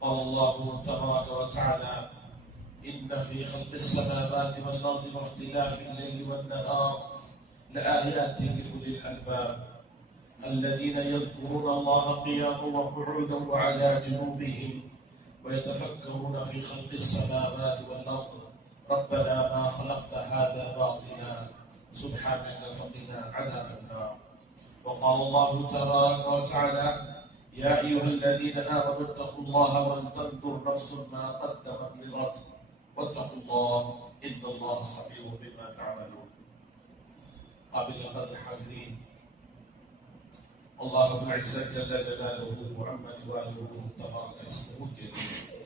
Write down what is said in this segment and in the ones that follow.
قال الله تبارك وتعالى إن في خلق السماوات والأرض واختلاف الليل والنهار لآيات لأولي الألباب الذين يذكرون الله قياما وقعودا وعلى جنوبهم ويتفكرون في خلق السماوات والأرض ربنا ما خلقت هذا باطلا سبحانك فقنا عذاب النار. وقال الله تبارك وتعالى يا أيها الذين آمنوا اتقوا الله ولتنظر نفس ما قدمت لغد واتقوا الله إن الله خبير بما تعملون. قابل قدر حاضرین، اللہ رب العزت جل جلالہ وعما نواله تبارک اسمہ کے لیے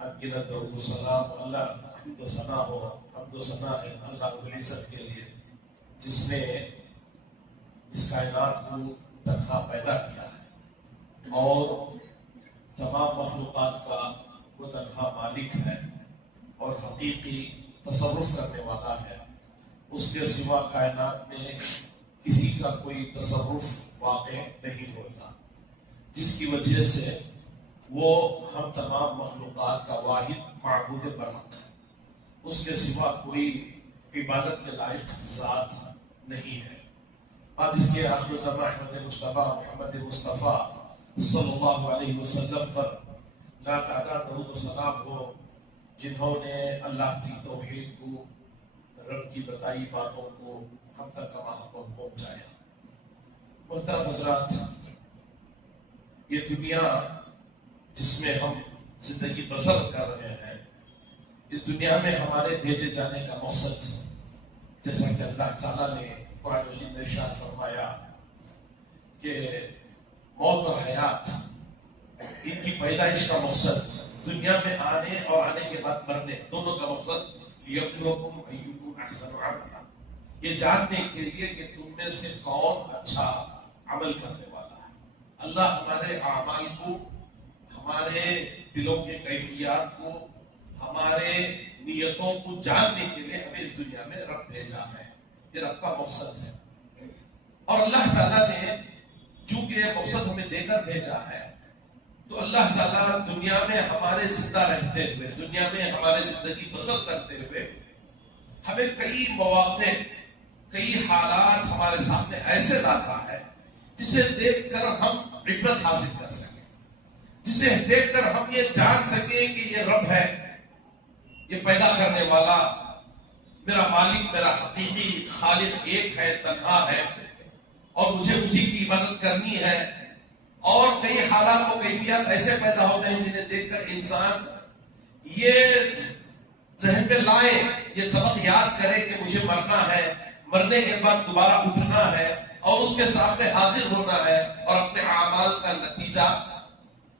انگیزت درود و سلام اللہ حمد و ثنا ہو، حمد و ثنا ہے اللہ رب العزت کے لیے جس نے اس کائنات کو تنہا پیدا کیا ہے اور تمام مخلوقات کا وہ تنہا مالک ہے اور حقیقی تصرف کرنے والا ہے. اس کے سوا کائنات میں کسی کا کوئی تصرف واقع نہیں ہوتا، جس کی وجہ سے وہ ہم تمام مخلوقات کا واحد معبود برحق ہے. اس کے سوا کوئی عبادت کے لائق ذات نہیں ہے. اب اس کے آخر زمان احمد مصطفیٰ محمد مصطفیٰ صلی اللہ علیہ وسلم پر لا تعداد درود و سلام ہو، جنہوں نے اللہ کی توحید کو، رب کی بتائی باتوں کو ہم تک کما حکم پہنچایا. محترم حضرات، یہ دنیا جس میں ہم زندگی بسر کر رہے ہیں، اس دنیا میں ہمارے بھیجے جانے کا مقصد جیسا کہ اللہ تعالیٰ نے قرآن مجید میں ارشاد فرمایا کہ موت اور حیات، ان کی پیدائش کا مقصد دنیا میں آنے اور آنے کے بعد مرنے دونوں کا مقصد لیبلوکم ایکم احسن عملا، یہ جاننے کے لیے کہ تم میں سے کون اچھا عمل کرنے والا ہے. اللہ ہمارے اعمال کو، ہمارے دلوں کے کیفیات کو، ہمارے نیتوں کو جاننے کے لیے ہمیں اس دنیا میں رب بھیجا ہے. یہ رب کا مقصد ہے اور اللہ تعالیٰ نے چونکہ یہ مقصد ہمیں دے کر بھیجا ہے تو اللہ تعالیٰ دنیا میں ہمارے زندہ رہتے ہوئے، دنیا میں ہمارے زندگی بسر کرتے ہوئے ہمیں کئی مواقع، کئی حالات ہمارے سامنے ایسے لاتا ہے جسے دیکھ کر ہم عبرت حاصل کر سکیں، جسے دیکھ کر ہم یہ جان سکیں کہ یہ رب ہے، یہ پیدا کرنے والا میرا مالک، میرا حقیقی خالق ایک ہے، تنہا ہے اور مجھے اسی کی عبادت کرنی ہے. اور کئی حالات و کیفیات ایسے پیدا ہوتے ہیں جنہیں دیکھ کر انسان یہ ذہن میں لائے، یہ سبق یاد کرے کہ مجھے مرنا ہے، مرنے کے بعد دوبارہ اٹھنا ہے اور اس کے سامنے حاضر ہونا ہے اور اپنے اعمال کا نتیجہ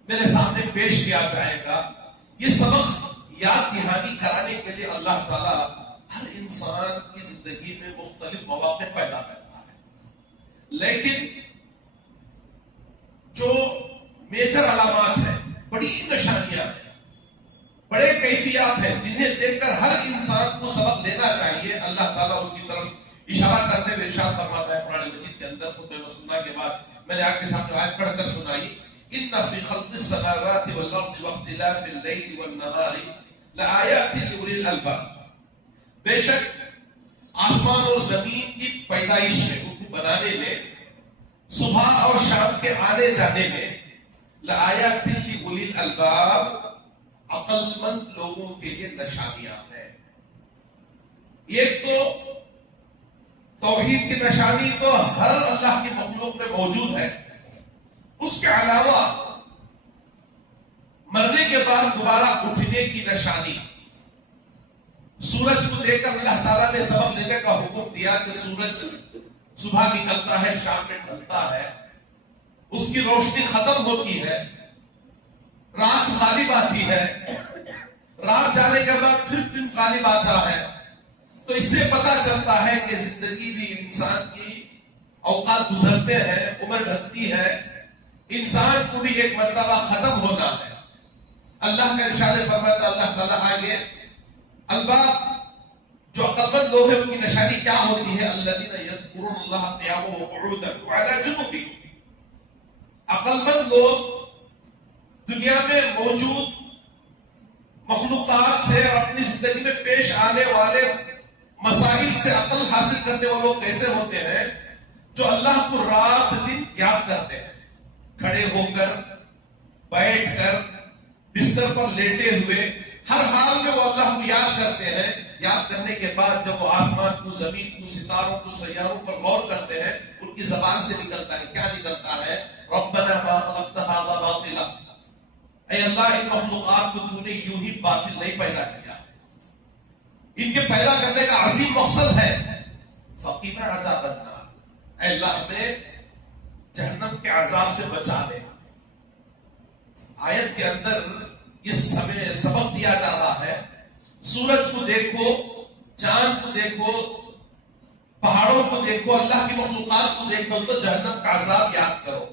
میرے سامنے پیش کیا جائے گا. یہ سبق یاد دہانی کرانے کے لیے اللہ تعالیٰ ہر انسان کی زندگی میں مختلف مواقع پیدا کرتا ہے. لیکن جو میجر علامات ہیں، بڑی نشانیاں ہیں، بڑے کیفیات ہیں جنہیں دیکھ کر ہر انسان کو سبق لینا چاہیے، اللہ تعالیٰ اس کی طرف اشارہ کرتے ہوئے ارشاد فرماتا ہے قرآن مجید کے اندر. خطبہ مسنہ کے بعد میں نے آپ کے سامنے آیت پڑھ کر سنائی، ان فی خلق السماوات والارض واختلاف اللیل والنہار لآیات لأولی الالباب، بے شک آسمان اور زمین کی پیدائش میں، ان کو بنانے میں، صبح اور شام کے آنے جانے میں، لآیات لأولی الالباب، عقل مند لوگوں کے لیے نشانیاں ہیں. ایک تو توحید کی نشانی تو ہر اللہ کی مخلوق میں موجود ہے، اس کے علاوہ مرنے کے بعد دوبارہ اٹھنے کی نشانی. سورج کو دیکھ کر اللہ تعالیٰ نے سبق دینے کا حکم دیا کہ سورج صبح نکلتا ہے، شام میں ڈھلتا ہے، اس کی روشنی ختم ہوتی ہے، رات غالب آتی ہے، رات جانے کے بعد پھر دن غالب آتا ہے. تو اس سے پتا چلتا ہے کہ زندگی بھی انسان کی اوقات گزرتے ہیں، عمر ڈھلتی ہے، انسان کو بھی ایک مرتبہ ختم ہونا ہے. اللہ کا ارشاد فرماتا اللہ تعالیٰ آگے، الباب جو عقلمند لوگ ہیں ان کی نشانی کیا ہوتی ہے؟ الذین یذکرون اللہ قیاما وقعودا وعلی جنوبہم. عقلمند لوگ دنیا میں موجود مخلوقات سے اور اپنی زندگی میں پیش آنے والے مسائل سے عقل حاصل کرنے والے لوگ کیسے ہوتے ہیں؟ جو اللہ کو رات دن یاد کرتے ہیں، کھڑے ہو کر، بیٹھ کر، بستر پر لیٹے ہوئے، ہر حال میں وہ اللہ کو یاد کرتے ہیں۔ یاد کرنے کے بعد جب وہ آسمان کو، زمین کو، ستاروں کو، سیاروں پر غور کرتے ہیں، ان کی زبان سے نکلتا ہے، کیا نکلتا ہے؟ ربنا ما خلقت هذا باطلا، اے اللہ ان مخلوقات کو تو نے یوں ہی باطل نہیں پیدا کیا، ان کے پیدا کرنے کا عظیم مقصد ہے۔ فقنا عذاب النار، اے اللہ ہمیں جہنم کے عذاب سے بچا دے۔ آیت کے اندر یہ سبق دیا جا رہا ہے، سورج کو دیکھو، چاند کو دیکھو، پہاڑوں کو دیکھو، اللہ کی مخلوقات کو دیکھو تو جہنم کا عذاب یاد کرو۔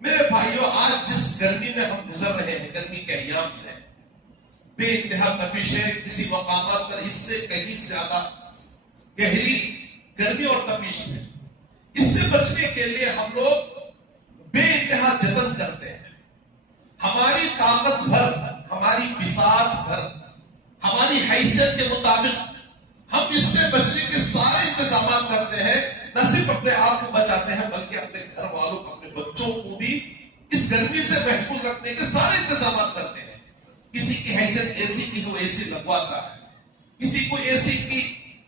میرے بھائیوں، آج جس گرمی میں ہم گزر رہے ہیں، گرمی کے ایام سے بے انتہا تپش ہے، کسی مقامات پر اس سے کہیں زیادہ گہری گرمی اور تپش ہے۔ اس سے بچنے کے لیے ہم لوگ بے انتہا جتن کرتے ہیں، ہماری طاقت بھر، ہماری بساط بھر، ہماری حیثیت کے مطابق ہم اس سے بچنے کے سارے انتظامات کرتے ہیں۔ نہ صرف اپنے آپ کو بچاتے ہیں بلکہ اپنے گھر والوں کو، اپنے بچوں کو بھی اس گرمی سے محفوظ رکھنے کے سارے انتظامات کرتے ہیں۔ کسی کی حیثیت اے سی کی، وہ اے سی لگواتا ہے، کسی کو اے سی کی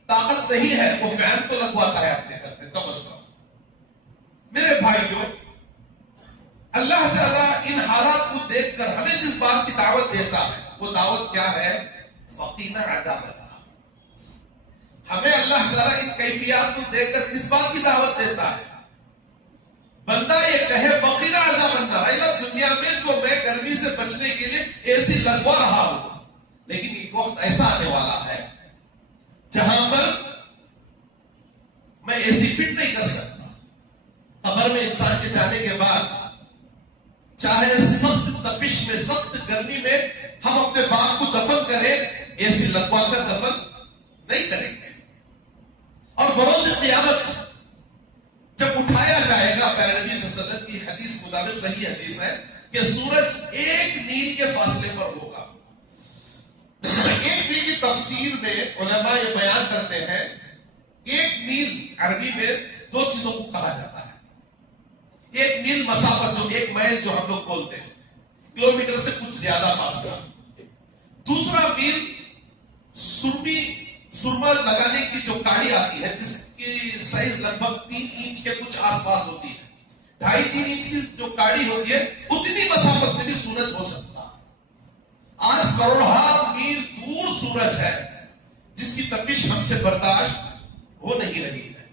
طاقت نہیں ہے، وہ فین تو لگواتا ہے اپنے گھر میں کم از کم۔ میرے بھائیوں، اللہ تعالیٰ ان حالات کو دیکھ کر ہمیں جس بات کی دعوت دیتا ہے، وہ دعوت کیا ہے؟ فقینا عذاب النار۔ ہمیں اللہ تعالیٰ ان کیفیات کو دیکھ کر کس بات کی دعوت دیتا ہے؟ بندہ یہ کہے فقینا عذاب النار، اللہ دنیا میں جو میں گرمی سے بچنے کے لیے اے سی لگوا رہا ہوں، لیکن ایک وقت ایسا آنے والا ہے جہاں پر میں اے سی فٹ نہیں کر سکتا۔ قبر میں انسان کے جانے کے بعد چاہے سخت تپش میں، سخت گرمی میں ہم اپنے باپ کو دفن کریں، اے سی لگوا کر دفن نہیں کریں گے۔ اور بروز قیامت جب اٹھایا جائے گا، پیارے نبی صلی اللہ علیہ وسلم کی حدیث مطابق، صحیح حدیث ہے کہ سورج 1 میل کے فاصلے پر ہوگا۔ 1 میل کی تفسیر میں علماء یہ بیان کرتے ہیں، 1 میل عربی میں 2 چیزوں کو کہا جاتا ہے۔ 1 میل مسافت، جو 1 میل جو ہم لوگ بولتے ہیں، کلومیٹر سے کچھ زیادہ فاصلہ۔ دوسرا میل سرما لگانے کی جو کاڑی آتی ہے، جس کی سائز لگ بھگ 3 انچ کے کچھ آس پاس ہوتی ہے، 2.5-3 انچ کی جو کاڑی ہوتی ہے، اتنی مسافت میں بھی سورج ہو سکتا ہے۔ آج کروڑہا میل دور سورج ہے جس کی تپش ہم سے برداشت ہو نہیں رہی ہے۔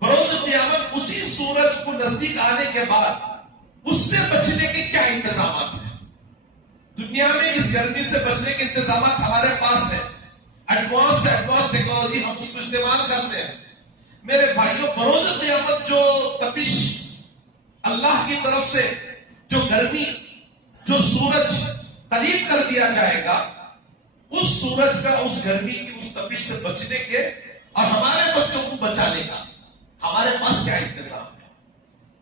بروز قیامت اسی سورج کو نزدیک آنے کے بعد اس سے بچنے کے کیا انتظامات ہیں؟ دنیا میں اس گرمی سے بچنے کے انتظامات ہمارے پاس ہیں، ایڈوانس سے ایڈوانس ٹیکنالوجی، ہم اس کو استعمال کرتے ہیں۔ میرے بھائیوں، بروز قیامت جو تپش اللہ کی طرف سے، جو گرمی، جو سورج قریب کر دیا جائے گا، اس سورج کا، اس گرمی کی، اس تپش سے بچنے کے اور ہمارے بچوں کو بچانے کا ہمارے پاس کیا انتظام ہے؟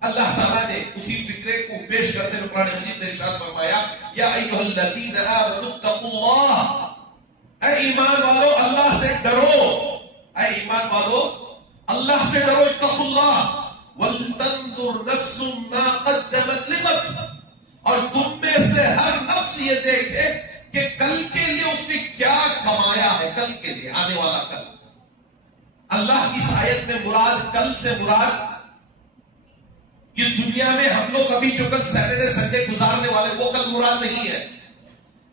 اللہ تعالیٰ نے اسی فکرے کو پیش کرتے ہوئے قرآن مجید میں ارشاد فرمایا، یا ایھا الذین آمنوا اتقوا اللہ، اے ایمان والو اللہ سے ڈرو، اے ایمان والو اللہ سے ڈرو، اتقوا اللہ، وَلْتَنْظُرْ نَفْسٌ مَا قَدَّمَتْ لِغَدٍ، اور تم میں سے ہر نفس یہ دیکھے کہ کل کے لیے اس نے کیا کمایا ہے، کل کے لیے، آنے والا کل۔ اللہ کی اس آیت میں مراد، کل سے مراد یہ دنیا میں ہم لوگ ابھی جو کل سیٹرڈے سنڈے گزارنے والے، وہ کل مراد نہیں ہے۔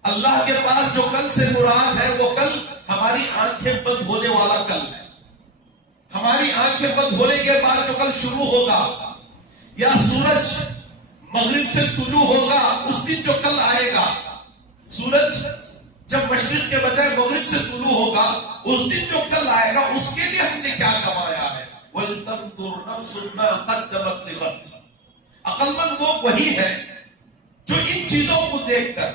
اللہ کے پاس جو کل سے مراد ہے، وہ کل ہماری آنکھیں بند ہونے والا کل ہے۔ ہماری آنکھیں بند ہونے کے بعد جو کل شروع ہوگا، یا سورج مغرب سے طلوع ہوگا، اس دن جو کل آئے گا، سورج جب مشرق کے بجائے مغرب سے طلوع ہوگا، اس دن جو کل آئے گا، اس کے لیے ہم نے کیا کمایا ہے۔ وَلْتَنْظُرْ نَفْسٌ مَا قَدَّمَتْ لِغَدٍ۔ عقل مند لوگ وہی ہیں جو ان چیزوں کو دیکھ کر،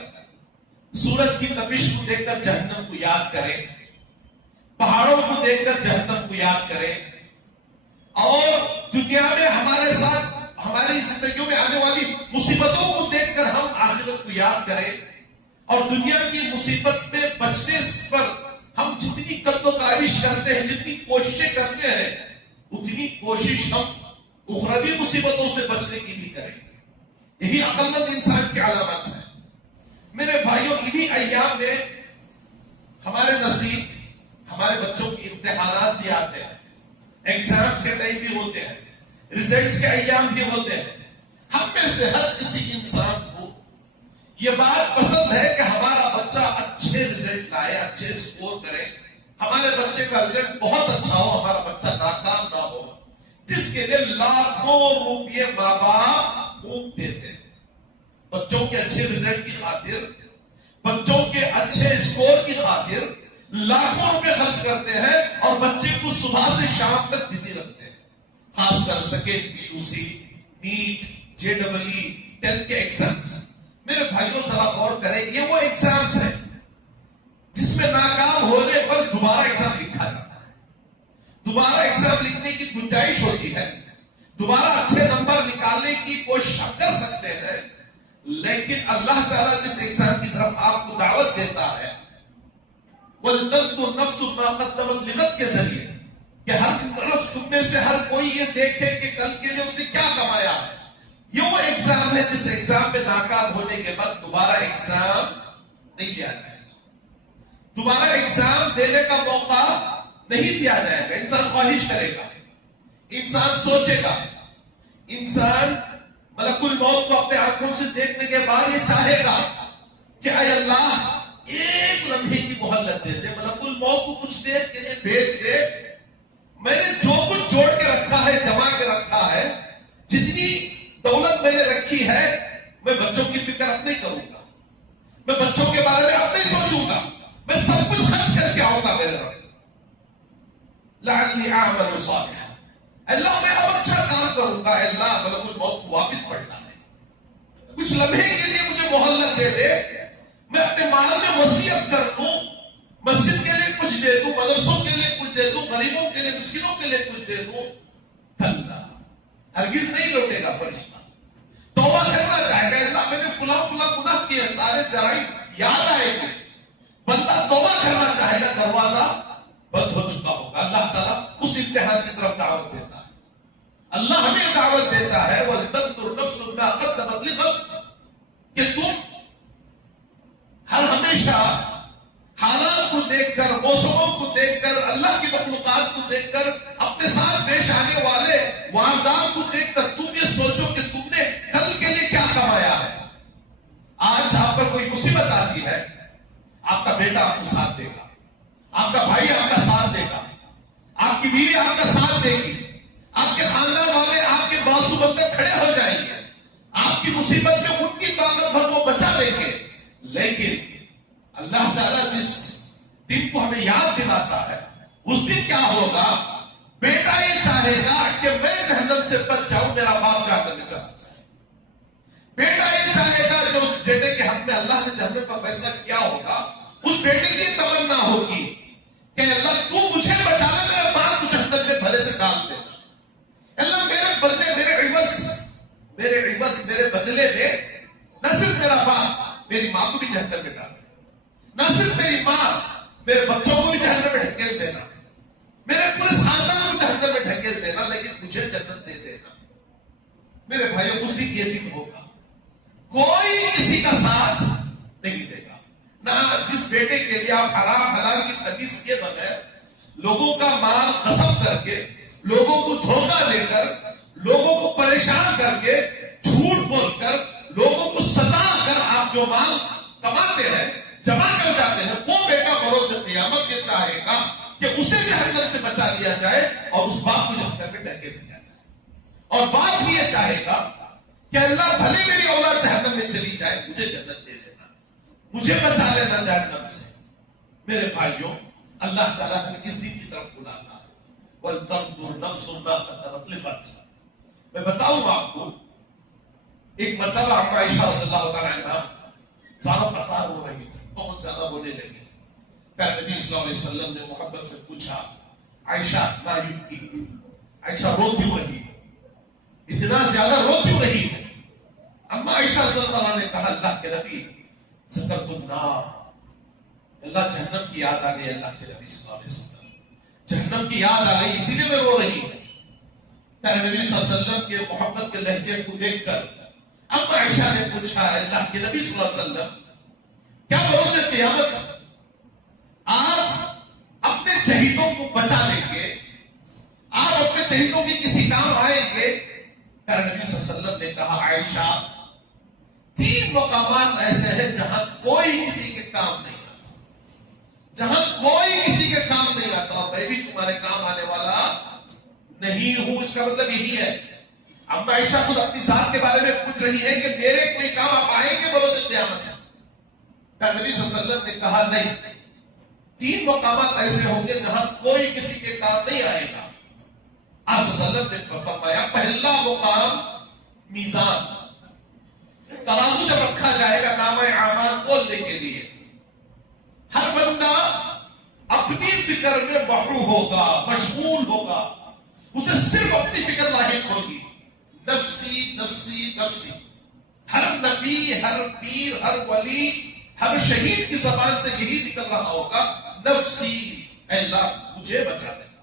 سورج کی تپش کو دیکھ کر جہنم کو یاد کرے، پہاڑوں کو دیکھ کر جہنم کو یاد کرے، اور دنیا میں ہمارے ساتھ، ہماری زندگیوں میں آنے والی مصیبتوں کو دیکھ کر ہم آخرت کو یاد کریں۔ دنیا کی مصیبت میں بچنے پر ہم جتنی قد و کاوش کرتے ہیں، جتنی کوششیں کرتے ہیں، اتنی کوشش ہم اخروی مصیبتوں سے بچنے کی بھی کریں گے۔ یہی عقل مند انسان کی علامت ہے۔ میرے بھائیوں، انہی ایام میں ہمارے نزدیک ہمارے بچوں کی امتحانات بھی آتے ہیں، ایگزامز کے ٹائم بھی ہوتے ہیں، ریزلٹس کے ایام بھی ہوتے ہیں۔ ہم میں سے ہر کسی انسان کو یہ بات پسند ہے کہ ہمارا بچہ اچھے ریزلٹ لائے، اچھے اسکور کرے، ہمارے بچے کا ریزلٹ بہت اچھا ہو، ہمارا بچہ ناکام نہ ہو، جس کے لیے لاکھوں روپے ماں باپ پھونک دیتے ہیں۔ بچوں کے اچھے ریزلٹ کی خاطر، بچوں کے اچھے اسکور کی خاطر لاکھوں روپے خرچ کرتے ہیں اور بچے کو صبح سے شام تک بزی رکھتے ہیں۔ خاص کر second PUC، net, JEE، 10th کے ایگزامز۔ میرے بھائیوں ذرا غور کریں، یہ وہ ایگزامز ہیں جس میں ناکام ہونے پر دوبارہ ایگزام لکھا جاتا ہے، دوبارہ ایگزام لکھنے کی گنجائش ہوتی ہے، دوبارہ اچھے نمبر نکالنے کی کوشش آپ کر سکتے ہیں، لیکن اللہ تعالیٰ جس ایگزام کی طرف آپ کو دعوت دیتا ہے، وَلْتَنْظُرْ نَفْسٌ مَا قَدَّمَتْ لِغَدٍ کے ذریعے، کہ ہر نفس تم میں سے ہر کوئی یہ دیکھے کہ کل کے لیے اس نے کیا کمایا ہے۔ یہ وہ ایگزام ہے جس ایگزام میں ناکام ہونے کے بعد دوبارہ ایگزام نہیں دیا جائے گا، دوبارہ ایگزام دینے کا موقع نہیں دیا جائے گا۔ انسان خواہش کرے گا، انسان سوچے گا، انسان ملک الموت کو اپنے آنکھوں سے دیکھنے کے بعد یہ چاہے گا کہ اے اللہ ایک لمحے کی مہلت دے دے، ملک الموت کو کچھ دیر کے لیے بھیج دے، میں نے جو کچھ جوڑ کے رکھا ہے، جمع کے رکھا ہے، جتنی دولت میں نے رکھی ہے، میں بچوں کی فکر اب نہیں کروں گا، میں بچوں کے بارے میں اب نہیں سوچوں گا، میں سب کچھ خرچ کر کے آؤں گا میرے رب، لعلی اعمل صالحا، اللہ میں اب اچھا کام کروں گا۔ اللہ ملک الموت کو واپس پڑھنا ہے، کچھ لمحے کے لیے مجھے مہلت دے دے، میں اپنے مال میں وصیت کر دوں، مسجد کے لیے کچھ دے دوں، مدرسوں کے لیے کچھ دے دوں، غریبوں کے لیے، مسکینوں کے لیے کچھ دے دوں۔ اللہ ہرگز نہیں لوٹے گا فرشتہ، توبہ کرنا چاہے گا، اللہ میں نے فلاں فلاں گناہ کیے، سارے جرائم یاد آئیں گے، بندہ توبہ کرنا چاہے گا، دروازہ بند ہو چکا ہوگا۔ اللہ تعالیٰ اس امتحان کی طرف دعوت دیتا ہے، اللہ ہمیں دعوت دیتا ہے وَلْتَنْظُرْ نَفْسٌ مَا قَدَّمَتْ لِغَدٍ، کہ تم ہر ہمیشہ حالات کو دیکھ کر، موسموں کو دیکھ کر، اللہ کی مخلوقات کو دیکھ کر، اپنے ساتھ پیش آنے والے واردات کو دیکھ کر تم یہ سوچو کہ تم نے کل کے لیے کیا کمایا ہے۔ آج آپ پر کوئی مصیبت آتی ہے، آپ کا بیٹا آپ کو ساتھ دے گا، آپ کا بھائی آپ کا ساتھ دے گا، آپ کی بیوی آپ کا ساتھ دے گی، آپ کے خاندان والے آپ کے بازو بن کر کھڑے ہو جائیں گے، آپ کی مصیبت میں ان کی طاقت بھر وہ بچا لیں گے۔ لیکن اللہ تعالیٰ جس دن کو ہمیں یاد دلاتا ہے، اس دن کیا ہوگا؟ بیٹا یہ چاہے گا کہ میں جہنم سے بچ جاؤں، میرا باپ جہنم میں چلا جائے۔ بیٹا یہ چاہے گا، جو اس بیٹے کے حق میں اللہ نے جہنم کا فیصلہ کیا ہوگا، اس بیٹے کی تمنا ہوگی کہ اللہ تو مجھے بچا لے، میرا باپ کو جہنم میں بھلے سے ڈال دے، اللہ میرے بدلے، میرے بدلے میں نہ صرف میرا باپ، میری ماں کو بھی جہنم میں ڈال دے، نہ صرف میری ماں، میرے بچوں کو بھی جہنم میں ڈھکیل دینا، میرے پورے خاندان کو جہنم میں ڈھکیل دینا، لیکن مجھے جنت دے دینا۔ میرے بھائیوں، اس دن یہ دن ہوگا، کوئی کسی کا ساتھ نہیں دے گا، نہ جس بیٹے کے لیے آپ حرام حلال کی تمیز کے بغیر لوگوں کا مال غصب کر کے، لوگوں کو دھوکہ دے کر، لوگوں کو پریشان کر کے، جھوٹ بول کر، لوگوں کو ستا کر آپ جو مال کماتے ہیں، جمع کر جاتے ہیں، وہ بیٹا بروز قیامت یہ چاہے گا کہ اسے جہنم سے بچا لیا جائے اور اس باپ کو جہنم میں ڈھکیل دیا جائے، اور باپ بھی یہ چاہے گا کہ اللہ بھلے میری اولاد جہنم میں چلی جائے، مجھے جنت دے دینا، مجھے بچا لینا جہنم سے۔ میرے بھائیوں، اللہ تعالیٰ نے اس دن کی طرف بلاتا ہے، وَلْتَنْظُرْ نَفْسٌ مَا قَدَّمَتْ لِغَدٍ۔ میں بتاؤں آپ کو، ایک مرتبہ عمہ عائشہ رضی اللہ تعالیٰ عنہا زیادہ قطار ہو رہی تھی، بہت زیادہ رونے لگے۔ پھر نبی صلی اللہ علیہ وسلم نے محبت سے پوچھا، عائشہ ما یبکی، عائشہ رو کیوں رہی ہے، اتنا زیادہ رو کیوں رہی ہے؟ عمہ عائشہ رضی اللہ عنہا نے کہا، اللہ کے نبی ذکرت النار، اللہ جہنم کی یاد آ گئی، اللہ کے نبی صلی اللہ علیہ وسلم جہنم کی یاد آ گئی، اسی لیے میں رو رہی ہوں۔ پیارے نبی صلی اللہ علیہ وسلم کے محبت کے لہجے کو دیکھ کر اب عائشہ نے پوچھا، اللہ کے نبی صلی اللہ علیہ وسلم کیا بروز قیامت آپ اپنے شہیدوں کو بچا لیں گے، آپ اپنے شہیدوں کی کسی کام آئیں گے؟ پیارے نبی صلی اللہ علیہ وسلم نے کہا، عائشہ 3 مقامات ایسے ہیں جہاں کوئی کسی کے کام نہیں آتا، جہاں کوئی کسی کے کام نہیں آتا، اور میں بھی تمہارے کام آنے والا نہیں ہوں۔ اس کا مطلب یہی ہے، اب عائشہ خود اپنی ذات کے بارے میں پوچھ رہی ہے کہ میرے کوئی کام آپ آئیں گے بروز قیامت؟ پیارے نبی صلی اللہ علیہ وسلم نے کہا نہیں، 3 مقامات ایسے ہوں گے جہاں کوئی کسی کے کام نہیں آئے گا۔ آپ صلی اللہ علیہ وسلم نے فرمایا، پہلا مقام میزان، ترازو جب رکھا جائے گا نامہ اعمال تولنے کے لیے، ہر بندہ اپنی فکر میں محروم ہوگا، مشغول ہوگا، اسے صرف اپنی فکر لاحق ہوگی، نفسی نفسی نفسی۔ ہر نبی، ہر پیر، ہر ولی، ہر شہید کی زبان سے یہی نکل رہا ہوگا، نفسی، اے اللہ مجھے بچا لینا،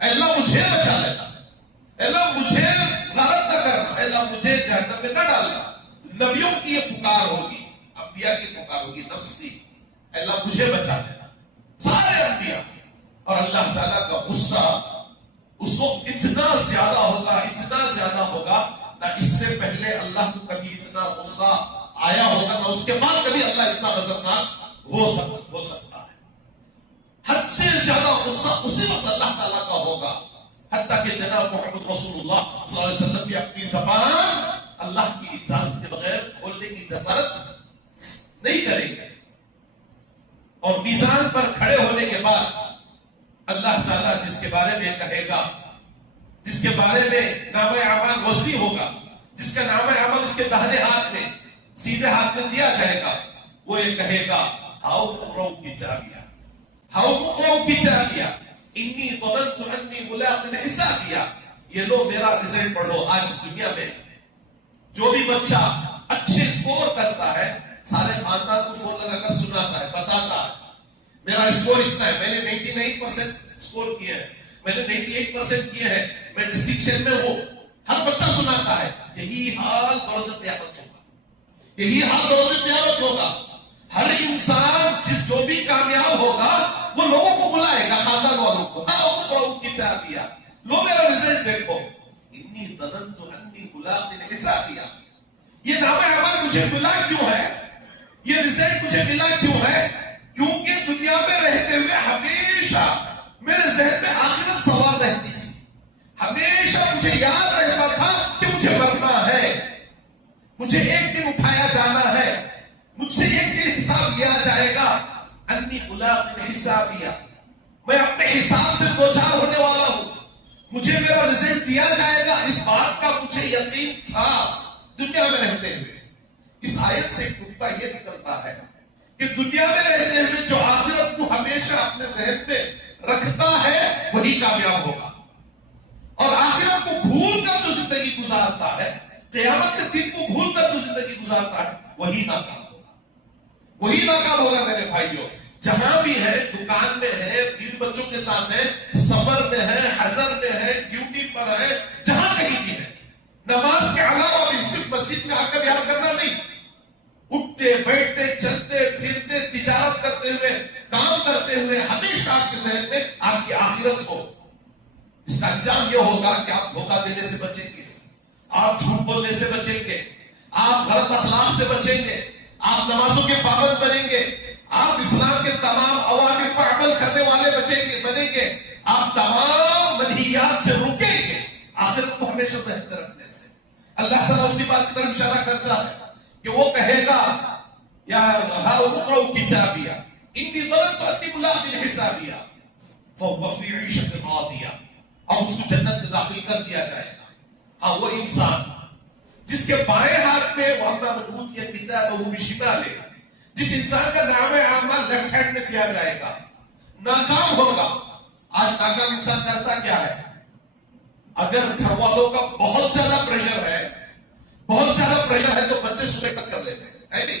اے اللہ مجھے بچا لینا، اے اللہ مجھے غلط نہ کرنا، اے اللہ مجھے جہنم میں نہ ڈالنا۔ نبیوں کی یہ پکار ہوگی، انبیاء کی پکار ہوگی، نفسی، اے اللہ مجھے بچا لینا، سارے انبیاء۔ اور اللہ تعالیٰ کا غصہ اس وقت اتنا زیادہ ہوگا، اتنا زیادہ ہوگا، نہ اس سے پہلے اللہ کو کبھی اتنا غصہ آیا ہوگا، نہ اس کے بعد کبھی اللہ اتنا غضبناک ہو سکتا ہے۔ حد سے زیادہ غصہ اسی وقت اللہ تعالیٰ کا ہوگا، حتیٰ کہ جناب محمد رسول اللہ صلی اللہ علیہ وسلم کی اپنی زبان اللہ کی اجازت کے بغیر کھولنے کی جسارت نہیں کریں گے۔ اور میزان پر کھڑے ہونے کے بعد اللہ تعالیٰ جس کے بارے میں کہے گا، جس کے بارے میں نامہ اعمال وزنی ہوگا، جس کا نامہ اعمال اس کے داہنے ہاتھ میں، سیدھے ہاتھ میں دیا جائے گا، وہ یہ کہے گا، ہاؤ مقرؤ کتابیہ، ہاؤ مقرؤ کتابیہ انی ظننت انی ملاق حسابیہ۔ یہ لو میرا رزلٹ پڑھو۔ آج دنیا میں جو بھی بچہ اچھے اسکور کرتا ہے، سارے خاندان کو فون لگا کر سناتا ہے، بتاتا ہے میرا اسکور اتنا ہے، میں نے 99% اسکور کیا ہے، میں نے 98% کیا ہے، میں ڈسٹنکشن میں ہوں۔ ہر بچہ سناتا ہے۔ یہی حال بروز قیامت ہوگا، یہی حال بروز قیامت ہوگا۔ ہر انسان جو بھی کامیاب ہوگا وہ لوگوں کو بلائے گا، خاندان والوں کو، کتابیہ، لو میرا رزلٹ دیکھو، انی ظننت انی ملاق حسابیہ۔ یہ نامہ اعمال مجھے ملا کیوں ہے؟ یہ رزلٹ مجھے ملا کیوں ہے؟ کیونکہ دنیا میں رہتے ہوئے ہمیشہ میرے ذہن میں آخرت سوار رہتی تھی، ہمیشہ مجھے یاد رہتا تھا کہ مجھے مرنا ہے، مجھے ایک دن اٹھایا جانا ہے، مجھ سے ایک دن حساب لیا جائے گا۔ انی ملاق حسابیہ، میں اپنے حساب سے دوچار ہونے والا ہوں، مجھے میرا رزلٹ دیا جائے گا، اس بات کا مجھے یقین تھا دنیا میں رہتے ہوئے۔ اس آیت سے ایک نقطہ یہ نکلتا ہے کہ دنیا میں رہتے ہوئے جو آخرت کو ہمیشہ اپنے ذہن میں رکھتا ہے وہی کامیاب ہوگا، اور آخرت کو بھول کر جو زندگی گزارتا ہے، قیامت کے دن کو بھول کر جو زندگی گزارتا ہے، وہی ناکام ہوگا، وہی ناکام ہوگا۔ میرے بھائیوں، جہاں بھی ہے، دکان میں ہے، بیوی بچوں کے ساتھ ہے، سفر میں ہے، حضر میں ہے، ڈیوٹی پر ہے، جہاں کہیں بھی ہے، نماز کے علاوہ بھی صرف مسجد میں آ کر یاد کرنا نہیں، اٹھتے بیٹھتے چلتے پھرتے تجارت کرتے ہوئے کام کرتے ہوئے ہمیشہ آپ کے ذہن میں آپ کی آخرت ہو۔ اس کا انجام یہ ہوگا کہ آپ دھوکہ دینے سے بچیں گے، آپ جھوٹ بولنے سے بچیں گے، آپ غلط اخلاق سے بچیں گے، آپ نمازوں کے پابند بنیں گے، آپ اسلام کے تمام اوامر پر عمل کرنے والے بنیں گے، آپ تمام منہیات سے رکیں گے، آخرت کو ہمیشہ ذہن میں رکھنے سے۔ اللہ تعالیٰ اسی بات کی طرف اشارہ کرتا ہے کہ وہ کہے گا، یا ہاؤ اقرؤ کتابیہ انی ظننت انی ملاق حسابیہ فهو فی عیشۃ راضیہ، اور اس کو جنت میں داخل کر دیا جائے گا۔ ہاں، وہ انسان جس کے بائیں ہاتھ میں واما من اوتی کتابہ بشمالہ، جس انسان کا نامہ اعمال لیفٹ ہینڈ میں دیا جائے گا، ناکام ہوگا۔ آج ناکام انسان کرتا کیا ہے؟ اگر گھر والوں کا بہت زیادہ پریشر ہے، بہت زیادہ پریشر ہے، تو بچے سوسائڈ کر لیتے ہیں، ہے نہیں؟